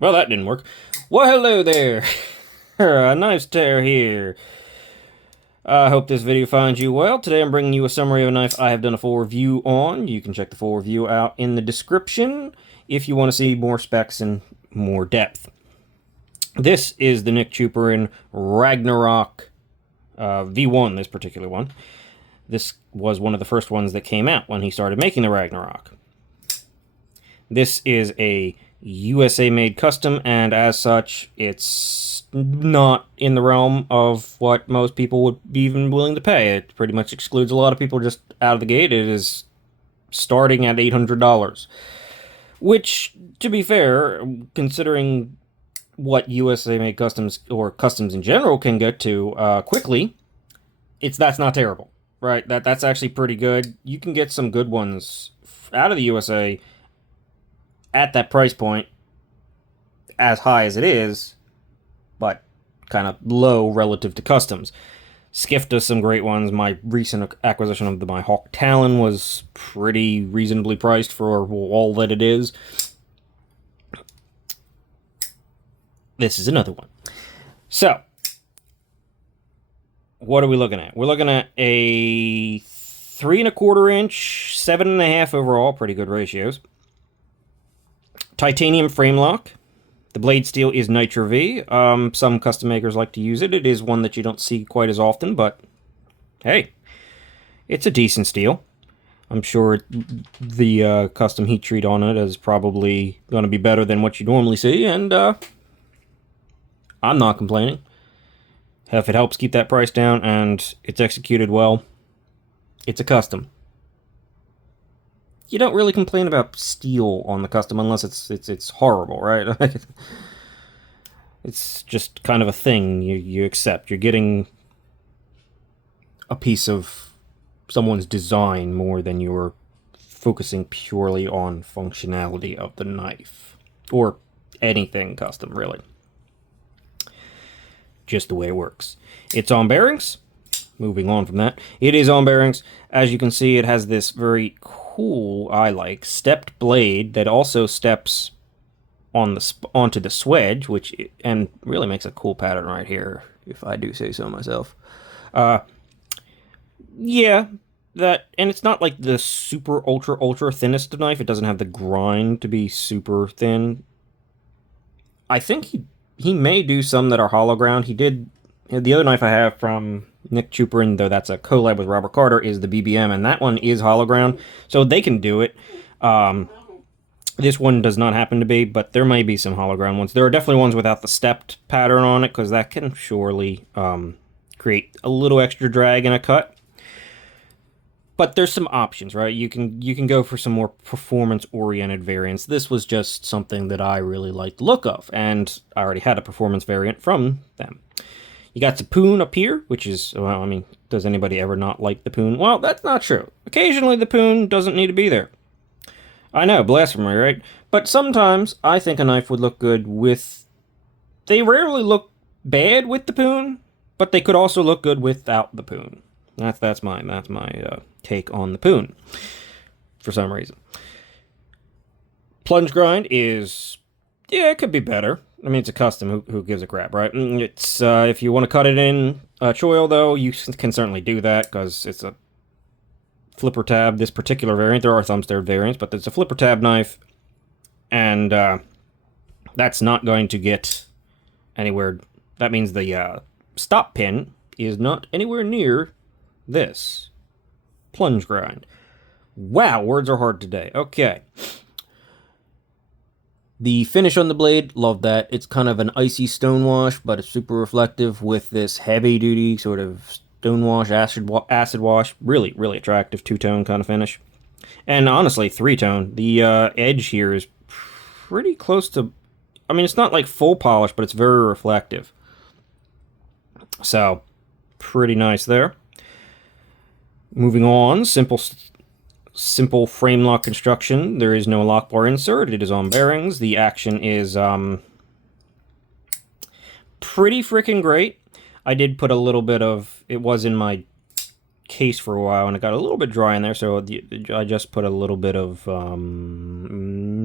Well, that didn't work. Well, hello there. Knives Tear here. I hope this video finds you well. Today I'm bringing you a summary of a knife I have done a full review on. You can check the full review out in the description if you want to see more specs and more depth. This is the Nick Chuperin Ragnarok V1, this particular one. This was one of the first ones that came out when he started making the Ragnarok. This is a USA-made custom, and as such, it's not in the realm of what most people would be even willing to pay. It pretty much excludes a lot of people just out of the gate. It is starting at $800, which, to be fair, considering what USA-made customs, or customs in general, can get to quickly, that's not terrible, right? That's actually pretty good. You can get some good ones out of the USA at that price point, as high as it is, but kind of low relative to customs. Skiff does some great ones. My recent acquisition of my Hawk Talon was pretty reasonably priced for all that it is. This is another one. So, what are we looking at? We're looking at a 3¼ inch, 7.5 overall, pretty good ratios. Titanium frame lock. The blade steel is Nitro V. Some custom makers like to use it. It is one that you don't see quite as often, but hey, it's a decent steel. I'm sure the custom heat treat on it is probably going to be better than what you normally see, and I'm not complaining. If it helps keep that price down and it's executed well, it's a custom. You don't really complain about steel on the custom unless it's horrible, right? It's just kind of a thing you accept. You're getting a piece of someone's design more than you're focusing purely on functionality of the knife. Or anything custom, really. Just the way it works. It's on bearings. Moving on from that. It is on bearings. As you can see, it has this very cool, stepped blade that also steps on onto the swedge, and really makes a cool pattern right here, if I do say so myself. Yeah, and it's not like the super ultra thinnest knife. It doesn't have the grind to be super thin. I think he may do some that are hollow ground. He did. The other knife I have from Nick Chuperin, though that's a collab with Robert Carter, is the BBM, and that one is hollow ground, so they can do it. This one does not happen to be, but there may be some hollow ground ones. There are definitely ones without the stepped pattern on it, because that can surely create a little extra drag in a cut. But there's some options, right? You can go for some more performance-oriented variants. This was just something that I really liked the look of, and I already had a performance variant from them. You got the poon up here, which is, well, I mean, does anybody ever not like the poon? Well, that's not true. Occasionally the poon doesn't need to be there. I know, blasphemy, right? But sometimes I think a knife would look good with... They rarely look bad with the poon, but they could also look good without the poon. That's my take on the poon, for some reason. Plunge grind is... yeah, it could be better. I mean, it's a custom. Who gives a crap, right? It's if you want to cut it in choil, though, you can certainly do that, because it's a flipper tab. This particular variant, there are thumb stirred variants, but it's a flipper tab knife, and that's not going to get anywhere. That means the stop pin is not anywhere near this plunge grind. Wow, words are hard today. Okay. The finish on the blade, love that. It's kind of an icy stonewash, but it's super reflective with this heavy-duty sort of stonewash, acid wash. Really, really attractive two-tone kind of finish. And honestly, three-tone. The edge here is pretty close to... I mean, it's not like full polish, but it's very reflective. So, pretty nice there. Moving on, simple frame lock construction. There is no lock bar insert. It is on bearings. The action is pretty freaking great. I did put a little bit of... It was in my case for a while, and it got a little bit dry in there, so I just put a little bit of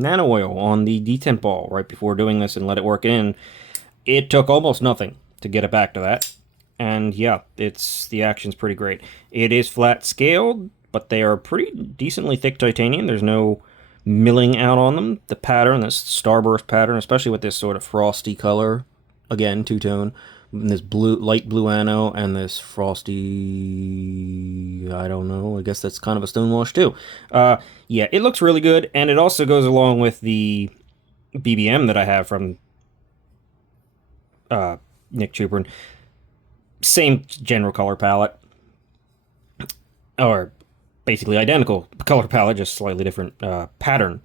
nano oil on the detent ball right before doing this and let it work in. It took almost nothing to get it back to that. And yeah, the action's pretty great. It is flat scaled, but they are pretty decently thick titanium. There's no milling out on them. The pattern, this starburst pattern, especially with this sort of frosty color, again, two-tone, this blue, light blue anno, and this frosty, I don't know, I guess that's kind of a stonewash too. Yeah, it looks really good, and it also goes along with the BBM that I have from Nick Chuprin. Same general color palette, or basically identical color palette, just slightly different pattern.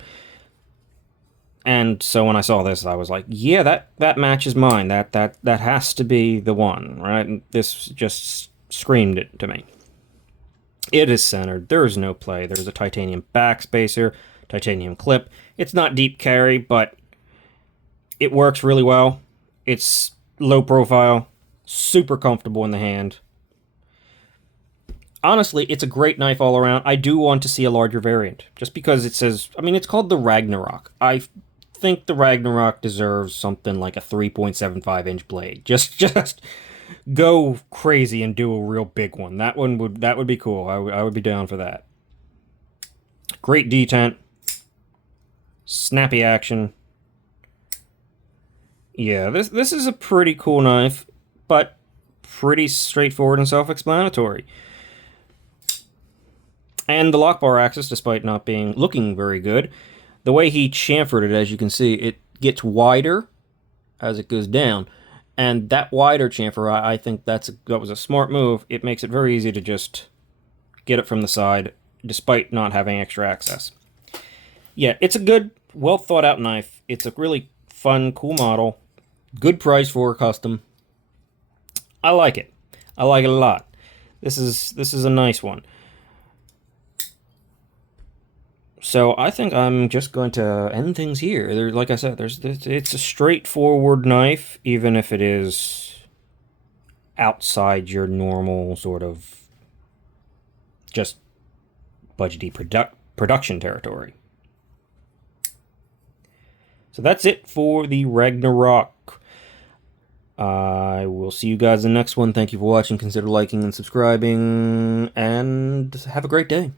And so when I saw this, I was like, yeah, that matches mine. That has to be the one, right? And this just screamed it to me. It is centered. There is no play. There's a titanium backspacer, titanium clip. It's not deep carry, but it works really well. It's low profile, super comfortable in the hand. Honestly, it's a great knife all around. I do want to see a larger variant, just because it says, I mean, it's called the Ragnarok. I think the Ragnarok deserves something like a 3.75-inch blade. Just go crazy and do a real big one. That would be cool. I would be down for that. Great detent. Snappy action. Yeah, this is a pretty cool knife, but pretty straightforward and self-explanatory. And the lock bar axis, despite not looking very good, the way he chamfered it, as you can see, it gets wider as it goes down. And that wider chamfer, I think that was a smart move. It makes it very easy to just get it from the side, despite not having extra access. Yeah, it's a good, well thought out knife. It's a really fun, cool model. Good price for a custom. I like it. I like it a lot. This is a nice one. So I think I'm just going to end things here. Like I said, it's a straightforward knife, even if it is outside your normal sort of just budgety production territory. So that's it for the Ragnarok. I will see you guys in the next one. Thank you for watching. Consider liking and subscribing, and have a great day.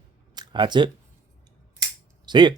That's it. See ya.